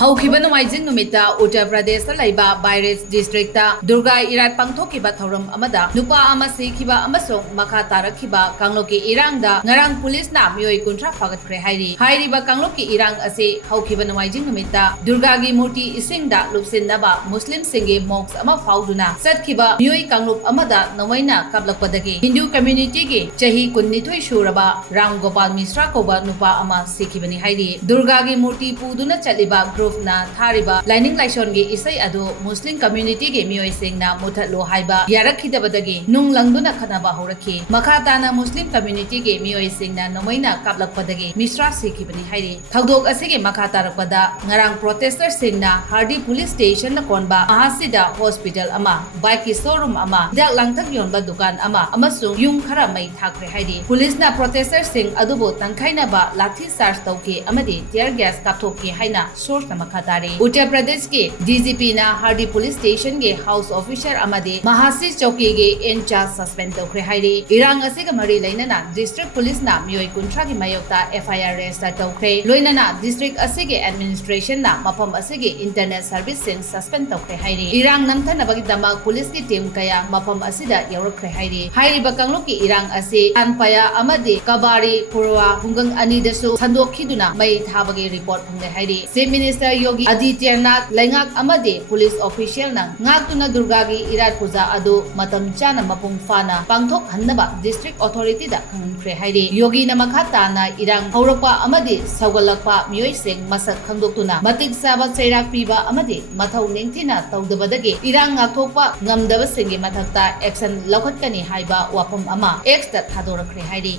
ꯍꯧꯈꯤꯕ ꯅꯣꯡꯃꯥꯏꯖꯤꯡ ꯅꯨꯃꯤꯠꯇ ꯎꯠꯇꯔ ꯄ꯭ꯔꯗꯦꯁꯇ ꯂꯩꯕ ꯕꯥꯏꯔꯦꯖ ꯗꯤꯁꯇ꯭ꯔꯤꯛꯇ ꯗꯨꯔꯒꯥ ꯏꯔꯥꯠ ꯄꯥꯡꯊꯣꯛꯈꯤꯕ ꯊꯧꯔꯝ ꯑꯃꯗ ꯅꯨꯄꯥ ꯑꯃ ꯁꯤꯈꯤꯕ ꯑꯃꯁꯨꯡ ꯃꯈꯥ ꯇꯥꯔꯛꯈꯤꯕ ꯀꯥꯡꯂꯨꯞꯀꯤ ꯏꯔꯥꯡꯗ ꯉꯔꯥꯡ ꯄꯨꯂꯤꯁꯅ ꯃꯤꯑꯣꯏ 30 ꯐꯥꯒꯠꯈ꯭ꯔꯦ ꯍꯥꯏꯔꯤ꯫ ꯍꯥꯏꯔꯤꯕ ꯀꯥꯡꯂꯨꯞꯀꯤ ꯏꯔꯥꯡ ꯑꯁꯤ ꯍꯧꯈꯤꯕ ꯅꯣꯡꯃꯥꯏꯖꯤꯡ ꯅꯨꯃꯤꯠꯇ ꯗꯨꯔꯒꯥꯒꯤ ꯃꯨꯔꯇꯤ ꯏꯁꯤꯡꯗ ꯂꯨꯞꯁꯤꯟꯅꯕ ꯃꯨꯁꯂꯤꯝꯁꯤꯡꯒꯤ ꯃꯣꯛꯁ ꯑꯃ ꯐꯥꯎꯗꯨꯅ ꯆꯠꯈꯤꯕ ꯃꯤꯑꯣꯏ ꯀꯥꯡꯂꯨꯞ ꯑꯃꯗ ꯅꯣꯡꯃꯩꯅ ꯀꯥꯞꯂꯛꯄꯗꯒꯤ ꯍꯤꯟꯗꯨ ꯀꯝꯃ꯭ꯌꯨꯅꯤꯇꯤꯒꯤ ꯆꯍꯤ 12 ꯁꯨꯔꯕ ꯔꯥꯝ ꯒꯣꯄꯥꯜ ꯃꯤꯁ꯭ꯔꯥ ꯀꯧꯕ ꯅꯨꯄꯥ ꯑꯃ ꯁꯤꯈꯤꯕꯅꯤ ꯍꯥꯏꯔꯤ꯫ ꯗꯨꯔꯒꯥꯒꯤ ꯃꯨꯔꯇꯤ ꯄꯨꯗꯨꯅ ꯆꯠꯂꯤꯕ ꯒ꯭ꯔꯨꯞꯅ ꯊꯥꯔꯤꯕ ꯂꯥꯏꯅꯤꯡ ꯂꯥꯏꯁꯣꯟꯒꯤ ꯏꯁꯩ ꯑꯗꯨ ꯃꯨꯁꯂꯤꯝ ꯀꯝꯃ꯭ꯌꯨꯅꯤꯇꯤꯒꯤ ꯃꯤꯑꯣꯏꯁꯤꯡꯅ ꯃꯨꯊꯠꯂꯨ ꯍꯥꯏꯕ ꯌꯥꯔꯛꯈꯤꯗꯕꯗꯒꯤ ꯅꯨꯡ ꯂꯪꯗꯨꯅ ꯈꯠꯅꯕ ꯍꯧꯔꯛꯈꯤ꯫ ꯃꯈꯥ ꯇꯥꯅ ꯃꯨꯁꯂꯤꯝ ꯀꯝꯃ꯭ꯌꯨꯅꯤꯇꯤꯒꯤ ꯃꯤꯑꯣꯏꯁꯤꯡꯅ ꯅꯣꯡꯃꯩꯅ ꯀꯥꯞꯂꯛꯄꯗꯒꯤ ꯃꯤꯁ꯭ꯔꯥ ꯁꯤꯈꯤꯕꯅꯤ ꯍꯥꯏꯔꯤ꯫ ꯊꯧꯗꯣꯛ ꯑꯁꯤꯒꯤ ꯃꯈꯥ ꯇꯥꯔꯛꯄꯗ ꯉꯔꯥꯡ ꯄ꯭ꯔꯣꯇꯦꯁꯇꯔꯁꯤꯡꯅ ꯍꯥꯔꯗꯤ ꯄꯨꯂꯤꯁ ꯁ꯭ꯇꯦꯁꯟꯅ ꯀꯣꯟꯕ ꯃꯍꯥꯁꯤꯗ ꯍꯣꯁꯄꯤꯇꯥꯜ ꯑꯃ, ꯕꯥꯏꯛꯀꯤ ꯁꯣꯔꯨꯝ ꯑꯃ, ꯍꯤꯗꯥꯛ ꯂꯥꯡꯊꯛ ꯌꯣꯟꯕ ꯗꯨꯀꯥꯟ ꯑꯃ ꯑꯃꯁꯨꯡ ꯌꯨꯝ ꯈꯔ ꯃꯩ ꯊꯥꯈ꯭ꯔꯦ ꯍꯥꯏꯔꯤ꯫ ꯄꯨꯂꯤꯁꯅ ꯄ꯭ꯔꯣꯇꯦꯁꯇꯔꯁꯤꯡ ꯑꯗꯨꯕꯨ ꯇꯪꯈꯥꯏꯅꯕ ꯂꯥꯊꯤ ꯆꯥꯔꯖ ꯇꯧꯈꯤ ꯑꯃꯗꯤ ꯇꯤꯌꯔ ꯒ꯭ꯌꯥꯁ ꯀꯥꯞꯊꯣꯛꯈꯤ ꯍꯥꯏꯅ ꯁꯣꯔꯁꯅ ꯃꯈꯥ ꯇꯥꯔꯤ꯫ ꯎꯠꯇꯔ ꯄ꯭ꯔꯗꯦꯁꯀꯤ ꯗꯤꯖꯤꯄꯤꯅ ꯍꯥꯔꯗꯤ ꯄꯨꯂꯤꯁ ꯁ꯭ꯇꯦꯁꯟꯒꯤ ꯍꯥꯎꯁ ꯑꯣꯐꯤꯁꯥꯔ ꯑꯃꯗꯤ ꯃꯍꯥꯁꯤ ꯆꯧꯀꯤꯒꯤ ꯏꯟꯆꯥꯔꯖ ꯁꯁꯄꯦꯟ ꯇꯧꯈ꯭ꯔꯦ ꯍꯥꯏꯔꯤ꯫ ꯏꯔꯥꯡ ꯑꯁꯤꯒ ꯃꯔꯤ ꯂꯩꯅꯅ ꯗꯤꯁꯇ꯭ꯔꯤꯛ ꯄꯨꯂꯤꯁꯅ ꯃꯤꯑꯣꯏ 30ꯒꯤ ꯃꯥꯌꯣꯛꯇ FIR ꯔꯦꯖꯤꯁꯇꯔ ꯇꯧꯈ꯭ꯔꯦ꯫ ꯂꯣꯏꯅꯅ ꯗꯤꯁꯇ꯭ꯔꯤꯛ ꯑꯁꯤꯒꯤ ꯑꯦꯗꯃꯤꯅꯤꯁꯇ꯭ꯔꯦꯁꯟꯅ ꯃꯐꯝ ꯑꯁꯤꯒꯤ ꯏꯟꯇꯔꯅꯦꯠ ꯁꯔꯚꯤꯁꯁꯤꯡ ꯁꯁꯄꯦꯟ ꯇꯧꯈ꯭ꯔꯦ ꯍꯥꯏꯔꯤ꯫ ꯏꯔꯥꯡ ꯅꯝꯊꯅꯕꯒꯤꯗꯃꯛ ꯄꯨꯂꯤꯁꯀꯤ ꯇꯤꯝ ꯀꯌꯥ ꯃꯐꯝ ꯑꯁꯤꯗ ꯌꯧꯔꯛꯈ꯭ꯔꯦ ꯍꯥꯏꯔꯤ꯫ ꯍꯥꯏꯔꯤꯕ ꯀꯥꯡꯂꯨꯞꯀꯤ ꯏꯔꯥꯡ ꯑꯁꯤ ꯆꯥꯟꯄꯥꯌꯥ ꯑꯃꯗꯤ ꯀꯕꯥꯔꯤ ꯄꯨꯔꯋꯥ ꯈꯨꯡꯒꯪ ꯑꯅꯤꯗꯁꯨ ꯁꯟꯗꯣꯛꯈꯤꯗꯨꯅ ꯃꯩ ꯊꯥꯕꯒꯤ ꯔꯤꯄꯣꯔꯠ ꯐꯪꯂꯦ ꯍꯥꯏꯔꯤ꯫ ꯆꯤꯐ ꯃꯤꯅꯤꯁꯇꯔ ꯌꯣꯒꯤ ꯑꯗꯤꯇ꯭ꯌꯅꯥꯊ ꯂꯩꯉꯥꯛ ꯑꯃꯗꯤ ꯄꯨꯂꯤꯁ ꯑꯣꯐꯤꯁꯤꯌꯦꯜꯅ ꯉꯥꯛꯇꯨꯅ ꯗꯨꯔꯒꯥꯒꯤ ꯏꯔꯥꯠ ꯄꯨꯖꯥ ꯑꯗꯨ ꯃꯇꯝ ꯆꯥꯅ ꯃꯄꯨꯡ ꯐꯥꯅ ꯄꯥꯡꯊꯣꯛꯍꯟꯅꯕ ꯗꯤꯁꯇ꯭ꯔꯤꯛ ꯑꯣꯊꯣꯔꯤꯇꯤꯗ ꯈꯪꯍꯟꯈ꯭ꯔꯦ ꯍꯥꯏꯔꯤ꯫ ꯌꯣꯒꯤꯅ ꯃꯈꯥ ꯇꯥꯅ ꯏꯔꯥꯡ ꯍꯧꯔꯛꯄ ꯑꯃꯗꯤ ꯁꯧꯒꯠꯂꯛꯄ ꯃꯤꯑꯣꯏꯁꯤꯡ ꯃꯁꯛ ꯈꯪꯗꯣꯛꯇꯨꯅ ꯃꯇꯤꯛ ꯆꯥꯕ ꯆꯩꯔꯥꯛ ꯄꯤꯕ ꯑꯃꯗꯤ ꯃꯊꯧ ꯅꯤꯡꯊꯤꯅ ꯇꯧꯗꯕꯗꯒꯤ ꯏꯔꯥꯡ ꯉꯥꯛꯊꯣꯛꯄ ꯉꯝꯗꯕꯁꯤꯡꯒꯤ ꯃꯊꯛꯇ ꯑꯦꯛꯁꯟ ꯂꯧꯈꯠꯀꯅꯤ ꯍꯥꯏꯕ ꯋꯥꯐꯝ ꯑꯃ Xꯇ ꯊꯥꯗꯣꯔꯛꯈ꯭ꯔꯦ ꯍꯥꯏꯔꯤ꯫